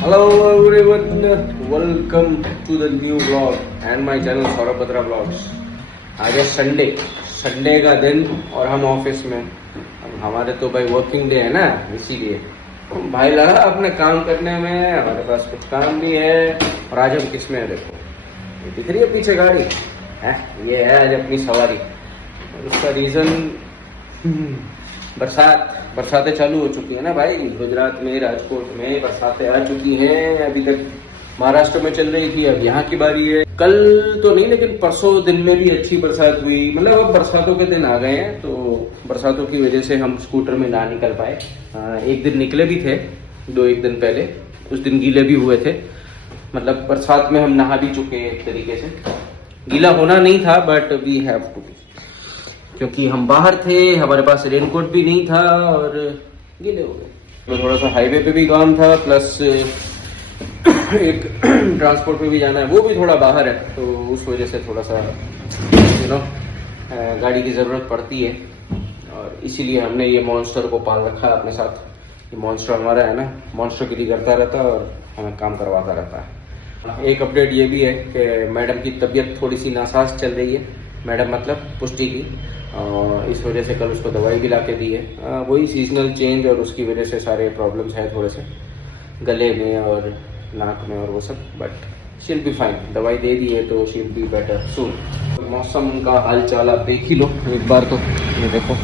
Hello everyone, welcome to the new vlog and my channel Saurabh Batra blogs. आज है Sunday का दिन और हम ऑफिस में। अब हमारे तो भाई वर्किंग डे है ना, इसीलिए भाई लगा अपने काम करने में। हमारे पास कुछ काम भी है और आज हम किस में है, देखो ये दिख रही है पीछे गाड़ी है, ये है आज अपनी सवारी। और उसका रीज़न बरसातें चालू हो चुकी है ना भाई। गुजरात में, राजकोट में बरसातें आ चुकी हैं। अभी तक महाराष्ट्र में चल रही थी, अब यहाँ की बारी है। कल तो नहीं, लेकिन परसों दिन में भी अच्छी बरसात हुई। मतलब अब बरसातों के दिन आ गए हैं, तो बरसातों की वजह से हम स्कूटर में ना निकल पाए। एक दिन निकले भी थे, एक दिन पहले, उस दिन गीले भी हुए थे। मतलब बरसात में हम नहा भी चुके एक तरीके से। गीला होना नहीं था बट वी हैव टू, क्योंकि हम बाहर थे, हमारे पास रेनकोट भी नहीं था और गीले हो गए। तो थोड़ा सा हाईवे पे भी काम था, प्लस एक ट्रांसपोर्ट पे भी जाना है, वो भी थोड़ा बाहर है, तो उस वजह से थोड़ा सा गाड़ी की ज़रूरत पड़ती है। और इसीलिए हमने ये मॉन्स्टर को पाल रखा है अपने साथ। ये मॉन्स्टर हमारा है ना, मॉन्स्टर गिरी करता रहता है और हमें काम करवाता रहता है। एक अपडेट ये भी है कि मैडम की तबीयत थोड़ी सी नासाज चल रही है। मैडम मतलब पुष्टि की, और इस वजह से कल उसको दवाई भी ला के दी है। वही सीजनल चेंज और उसकी वजह से सारे प्रॉब्लम्स हैं थोड़े से गले में और नाक में और वो सब, बट शील बी फाइन। दवाई दे दी है तो शील बी बेटर सून। मौसम का हाल चाल आप देख ही लो एक बार। तो ये देखो,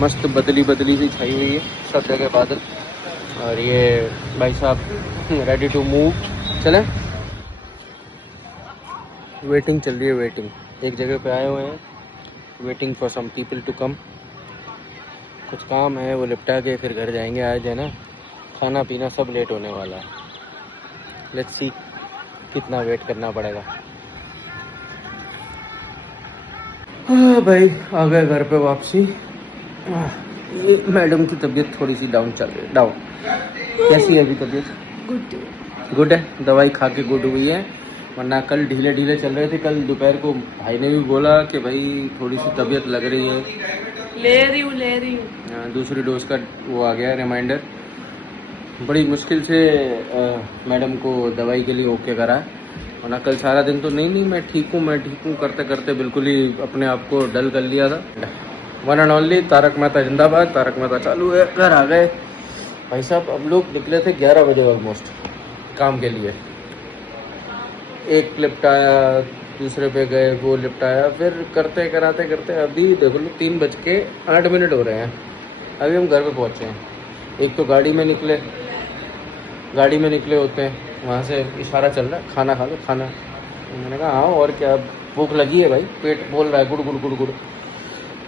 मस्त बदली सी छाई हुई है, सब जगह बादल। और ये भाई साहब रेडी टू मूव, चलें। वेटिंग चल रही है, वेटिंग। एक जगह पे आए हुए हैं, waiting for some people to come. कुछ काम है, वो निपटा के फिर घर जाएंगे। आज है ना, खाना पीना सब लेट होने वाला है। लेट्स सी कितना वेट करना पड़ेगा। भाई आ गए घर पे वापसी। ये मैडम की तबीयत थोड़ी सी डाउन चल रही है। डाउन कैसी है अभी तबीयत? गुड है, दवाई खा के गुड हुई है। वरना कल ढीले चल रहे थे। कल दोपहर को भाई ने भी बोला कि भाई थोड़ी सी तबीयत लग रही है, ले रही हूँ। दूसरी डोज का वो आ गया रिमाइंडर। बड़ी मुश्किल से मैडम को दवाई के लिए ओके करा। वरना कल सारा दिन तो नहीं मैं ठीक हूँ करते करते बिल्कुल ही अपने आप को डल कर लिया था। One and only Tarak Mehta जिंदाबाद। तारक मेहता चालू है। घर आ गए भाई साहब। अब लोग निकले थे 11 बजे ऑलमोस्ट काम के लिए। एक लिपटाया, दूसरे पे गए, वो लिपटाया, फिर करते करते अभी देख लो 3:08 हो रहे हैं। अभी हम घर पे पहुँचे हैं। एक तो गाड़ी में निकले होते हैं, वहाँ से इशारा चल रहा है खाना खा लो खाना। मैंने कहा हाँ और क्या, भूख लगी है भाई, पेट बोल रहा है गुड़ गुड़।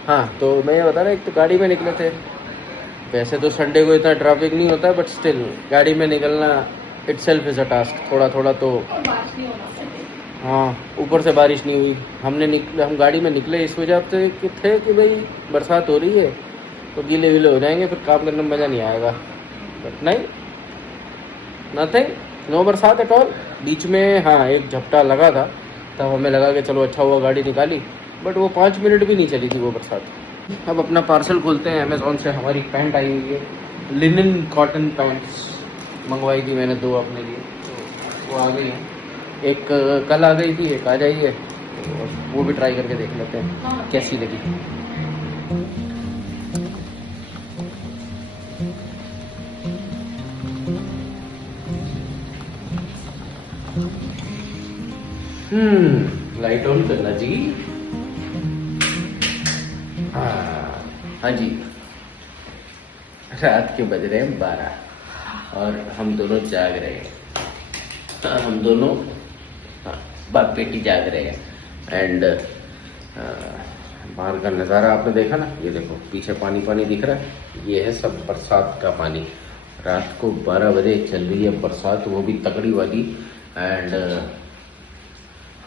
हाँ तो मैं ये बता रहा, एक तो गाड़ी में निकले थे। वैसे तो संडे को इतना ट्रैफिक नहीं होता, बट स्टिल गाड़ी में निकलना इटसेल्फ इज़ अ टास्क। थोड़ा तो हाँ, ऊपर से बारिश नहीं हुई। हम गाड़ी में निकले इस वजह से कि भाई बरसात हो रही है तो गीले हो जाएंगे, फिर काम करने में मज़ा नहीं आएगा। बट नहीं, नथिंग, नो बरसात एट ऑल। बीच में हाँ एक झपटा लगा था, तब हमें लगा कि चलो अच्छा हुआ गाड़ी निकाली, बट वो 5 मिनट भी नहीं चली थी वो बरसात। अब अपना पार्सल खोलते हैं। अमेज़ॉन से हमारी पैंट आई हुई है, लिनन कॉटन पैंट्स मंगवाई थी मैंने 2 अपने लिए, तो वो आ गई हैं। एक कल आ गई थी, एक आ जाई है, तो वो भी ट्राई करके देख लेते हैं कैसी लगी। लाइट ऑन करना जी। हाँ जी, रात के बज रहे हैं 12 और हम दोनों जाग रहे हैं। हम दोनों बाप बेटी जाग रहे हैं। एंड बाहर का नज़ारा आपने देखा ना, ये देखो पीछे पानी दिख रहा है, ये है सब बरसात का पानी। रात को 12 बजे चल रही है बरसात, वो भी तगड़ी वाली। एंड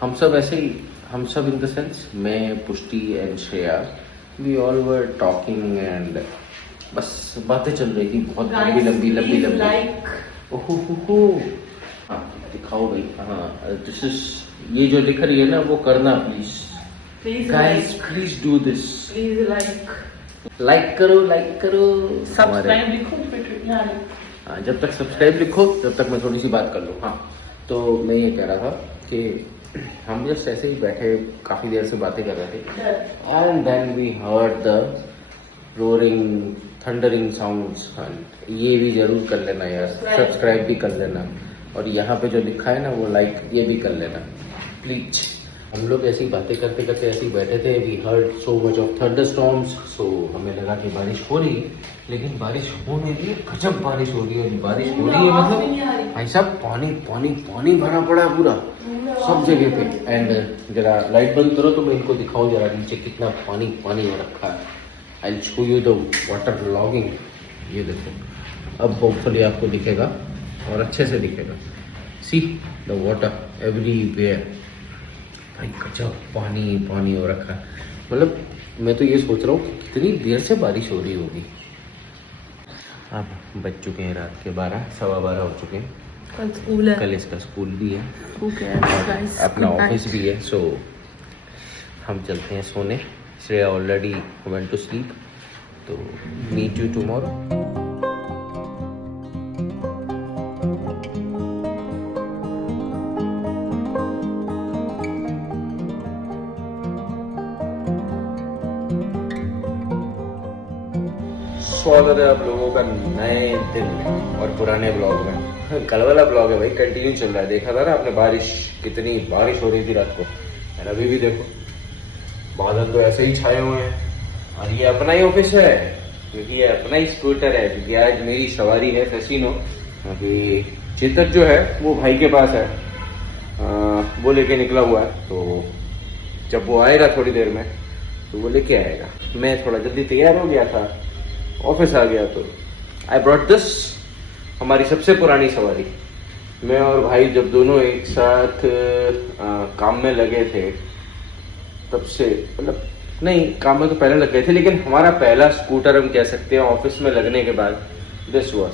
हम सब इन द सेंस, मैं, Pushti and Shreya, we all were talking and बस बातें चल रही थी बहुत लंबी। ओहो हाँ दिखाओ भाई। हाँ दिस इज, ये जो लिख रही है ना वो करना please guys, please do this, please like करो, सब्सक्राइब लिखो। जब तक सब्सक्राइब लिखो जब तक मैं थोड़ी सी बात कर लूँ। हाँ, तो मैं ये कह रहा था कि हम जस्ट ऐसे ही बैठे काफ़ी देर से बातें कर रहे थे and then we heard the roaring thundering sounds. ये भी जरूर कर लेना यार, सब्सक्राइब भी कर लेना, और यहाँ पे जो लिखा है ना वो लाइक ये भी कर लेना प्लीज। हम लोग ऐसी बातें करते करते ऐसे ही बैठे थे, we heard so much of thunderstorms. So हमें लगा कि बारिश हो रही है, लेकिन बारिश हो नहीं रही है, गजब बारिश हो रही है। बारिश हो रही है मतलब ऐसा पानी पानी पानी भरा पड़ा है पूरा सब जगह पे। एंड जरा लाइट बंद करो तो मैं इनको दिखाऊं जरा नीचे कितना पानी पानी हो रखा है। I will show you the water logging. ये देखो, अब होपफुली आपको दिखेगा और अच्छे से दिखेगा। सी द वाटर एवरीवेयर, भाई गजब पानी पानी हो रखा है। मतलब मैं तो ये सोच रहा हूँ कि कितनी देर से बारिश हो रही होगी। अब बज चुके हैं रात के 12-12:15 हो चुके हैं। कल स्कूल है, कल इसका स्कूल भी है, guys, अपना ऑफिस भी है। सो हम चलते हैं सोने। Shreya already went to sleep, तो मीट यू टुमारो। स्वागत है आप लोगों का नए दिन में और पुराने ब्लॉग में। कल वाला ब्लॉग है भाई, कंटिन्यू चल रहा है। देखा था ना आपने बारिश, कितनी बारिश हो रही थी रात को, और अभी भी देखो बादल तो ऐसे ही छाए हुए हैं। और ये अपना ही ऑफिस है क्योंकि ये अपना ही स्कूटर है, क्योंकि आज मेरी सवारी है फैसिनो। अभी चेतक जो है वो भाई के पास है, वो लेके निकला हुआ है। तो जब वो आएगा थोड़ी देर में तो वो लेके आएगा। मैं थोड़ा जल्दी तैयार हो गया था, ऑफिस आ गया, तो आई ब्रॉट दिस, हमारी सबसे पुरानी सवारी। मैं और भाई जब दोनों एक साथ काम में लगे थे तब से, मतलब नहीं काम में तो पहले लग गए थे, लेकिन हमारा पहला स्कूटर हम कह सकते हैं ऑफिस में लगने के बाद दिस वाज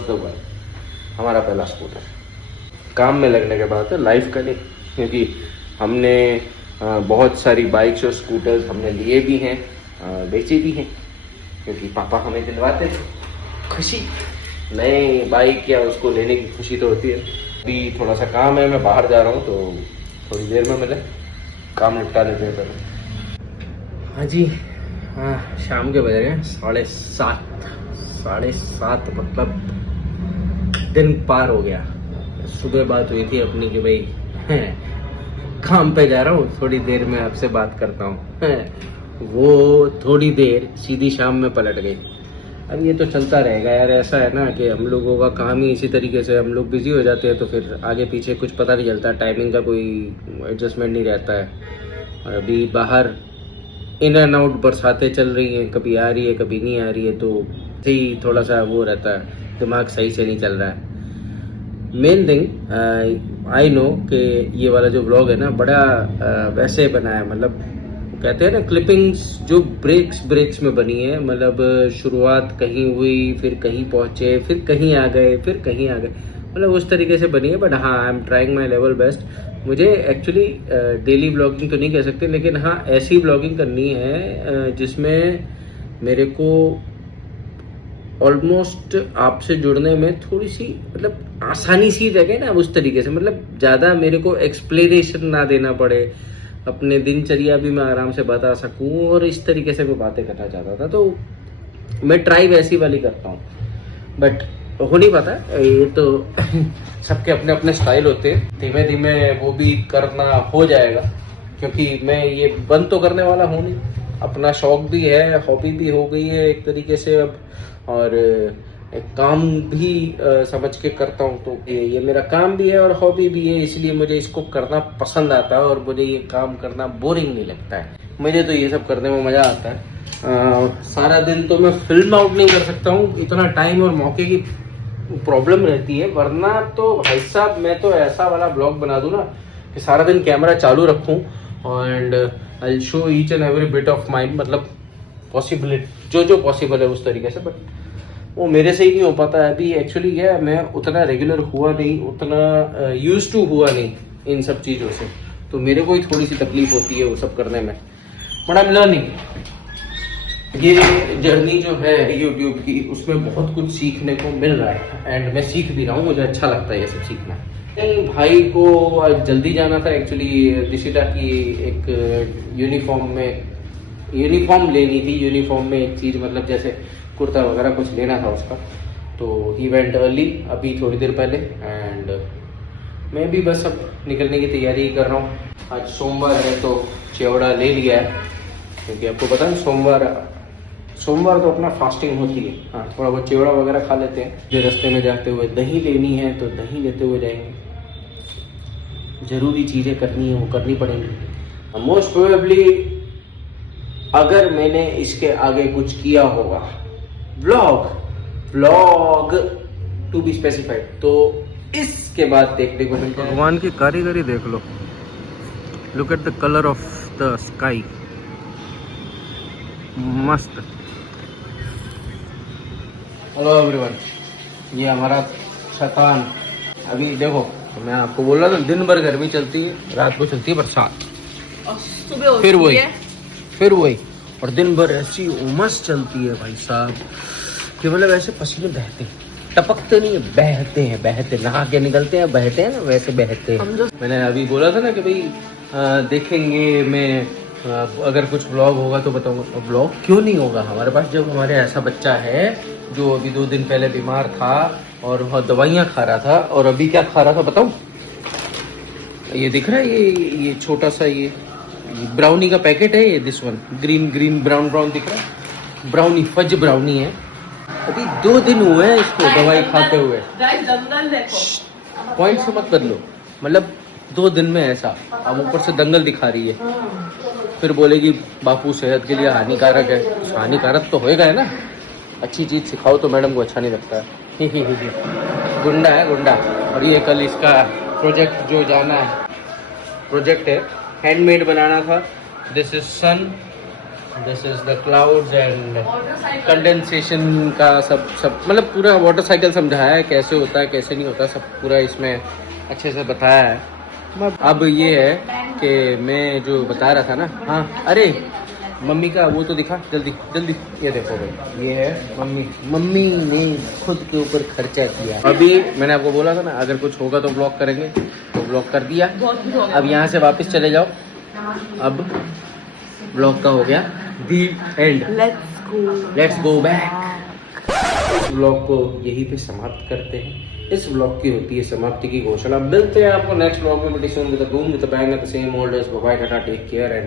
द वन। हमारा पहला स्कूटर काम में लगने के बाद, लाइफ का नहीं, क्योंकि हमने बहुत सारी बाइक्स और स्कूटर्स हमने लिए भी हैं, बेचे भी हैं, क्योंकि पापा हमें दिलवाते थे। खुशी नए बाइक या उसको लेने की खुशी तो होती है। अभी थोड़ा सा काम है, मैं बाहर जा रहा हूँ, तो थोड़ी देर में मिले, काम निपटा लेते हैं पहले। हाँ जी, हाँ शाम के बज रहे हैं 7:30, मतलब दिन पार हो गया। सुबह बात हुई थी अपनी कि भाई काम पे जा रहा हूँ, थोड़ी देर में आपसे बात करता हूँ। वो थोड़ी देर सीधी शाम में पलट गई। अब ये तो चलता रहेगा यार, ऐसा है ना कि हम लोगों का काम ही इसी तरीके से, हम लोग बिजी हो जाते हैं तो फिर आगे पीछे कुछ पता नहीं चलता, टाइमिंग का कोई एडजस्टमेंट नहीं रहता है। और अभी बाहर इन एंड आउट बरसातें चल रही हैं, कभी आ रही है कभी नहीं आ रही है, तो सही थोड़ा सा वो रहता है, दिमाग सही से नहीं चल रहा है। मेन थिंग आई नो कि ये वाला जो ब्लॉग है ना बड़ा वैसे बना है, मतलब कहते हैं ना क्लिपिंग्स जो ब्रेक्स में बनी है, मतलब शुरुआत कहीं हुई, फिर कहीं पहुंचे, फिर कहीं आ गए, फिर कहीं आ गए, मतलब उस तरीके से बनी है। बट हाँ, I am trying my level best. मुझे एक्चुअली डेली ब्लॉगिंग तो नहीं कह सकते, लेकिन हाँ ऐसी ब्लॉगिंग करनी है जिसमें मेरे को ऑलमोस्ट आपसे जुड़ने में थोड़ी सी मतलब आसानी सी रहे ना, उस तरीके से, मतलब ज़्यादा मेरे को एक्सप्लेनेशन ना देना पड़े, अपने दिनचर्या भी मैं आराम से बता सकूं, और इस तरीके से मैं बातें करना चाहता था। तो मैं ट्राई वैसी वाली करता हूँ, बट हो नहीं पाता, ये तो सबके अपने अपने स्टाइल होते हैं। धीमे धीमे वो भी करना हो जाएगा, क्योंकि मैं ये बंद तो करने वाला हूँ नहीं, अपना शौक भी है, हॉबी भी हो गई है एक तरीके से अब, और एक काम भी समझ के करता हूँ। तो ये मेरा काम भी है और हॉबी भी है, इसलिए मुझे इसको करना पसंद आता है, और मुझे ये काम करना बोरिंग नहीं लगता है। मुझे तो ये सब करने में मज़ा आता है। सारा दिन तो मैं फिल्म आउट नहीं कर सकता हूँ, इतना टाइम और मौके की प्रॉब्लम रहती है, वरना तो भाई साहब मैं तो ऐसा वाला ब्लॉग बना दूँ ना कि सारा दिन कैमरा चालू रखूँ and I will show each and every bit of mind, मतलब पॉसिबिलिटी जो पॉसिबल है उस तरीके से। बट वो मेरे से ही नहीं हो पाता है अभी। एक्चुअली क्या है, मैं उतना रेगुलर हुआ नहीं, उतना यूज्ड टू हुआ नहीं इन सब चीज़ों से, तो मेरे को ही थोड़ी सी तकलीफ होती है वो सब करने में। बट आई एम लर्निंग, ये जर्नी जो है YouTube की उसमें बहुत कुछ सीखने को मिल रहा है एंड मैं सीख भी रहा हूँ, मुझे अच्छा लगता है ये सब सीखना। भाई को आज जल्दी जाना था एक्चुअली, दिशिता की एक यूनिफॉर्म लेनी थी। यूनिफॉर्म में एक चीज़ मतलब जैसे कुर्ता वगैरह कुछ लेना था उसका, तो ही वेंट अर्ली अभी थोड़ी देर पहले एंड मैं भी बस अब निकलने की तैयारी कर रहा हूँ। आज सोमवार है तो चिवड़ा ले लिया है, क्योंकि आपको पता है सोमवार तो अपना फास्टिंग होती है। हाँ, थोड़ा बहुत चिवड़ा वगैरह खा लेते हैं। जो रास्ते में जाते हुए दही लेनी है तो दही लेते हुए जाएंगे। ज़रूरी चीज़ें करनी है वो करनी पड़ेंगी। मोस्ट प्रोबेबली अगर मैंने इसके आगे कुछ किया होगा व्लॉग टू बी स्पेसिफाइड, तो इसके बाद देखने को मिलता है। भगवान की कारीगरी देख लो, look at the colour of the sky, मस्त। हेलो एवरीवन, ये हमारा शैतान। अभी देखो, मैं आपको बोल रहा था दिन भर गर्मी चलती है, रात को चलती है बरसात, और सुबह फिर होती वही है। फिर वही, और दिन भर ऐसी उमस चलती है भाई साहब कि मतलब ऐसे पसीने बहते हैं, टपकते नहीं है, बहते नहा के निकलते हैं, बहते हैं ना वैसे बहते हम हैं। जो मैंने अभी बोला था ना कि भाई देखेंगे, मैं अगर कुछ ब्लॉग होगा तो बताऊंगा। ब्लॉग क्यों नहीं होगा हमारे पास, जब हमारे ऐसा बच्चा है जो अभी 2 दिन पहले बीमार था और वह दवाइयाँ खा रहा था, और अभी क्या खा रहा था बताऊं? ये दिख रहा है, ये छोटा सा ये ब्राउनी का पैकेट है, ये दिस वन ग्रीन ब्राउन दिख रहा है, ब्राउनी फज ब्राउनी है। अभी 2 दिन हुए हैं इसको दवाई खाते हुए। दंगल देखो, पॉइंट से मत बदलो, मतलब 2 दिन में ऐसा। अब ऊपर से दंगल दिखा रही है, फिर बोलेगी बापू सेहत के लिए हानिकारक है। हानिकारक तो होएगा है ना, अच्छी चीज सिखाओ तो मैडम को अच्छा नहीं लगता है। गुंडा है गुंडा। और ये कल इसका प्रोजेक्ट जो जाना है, प्रोजेक्ट है हैंडमेड बनाना था। This is sun, this is the clouds and condensation का सब मतलब पूरा वाटर साइकिल समझाया है, कैसे होता है कैसे नहीं होता, सब पूरा इसमें अच्छे से बताया है। अब ये है कि मैं जो बता रहा था ना, हाँ अरे मम्मी का वो तो दिखा जल्दी, ये देखो भाई, ये है मम्मी ने खुद के ऊपर खर्चा किया। अभी मैंने आपको बोला था ना अगर कुछ होगा तो ब्लॉग करेंगे, तो ब्लॉग कर दिया। अब यहाँ से वापस चले जाओ, अब ब्लॉग का हो गया दी एंड, लेट्स गो बैक। इस ब्लॉग को यहीं पे समाप्त करते हैं। इस ब्लॉग की होती है समाप्ति की घोषणा। मिलते हैं आपको नेक्स्ट ब्लॉग में, with a boom, with a bang, at the same old age. Bye bye, tata, take care and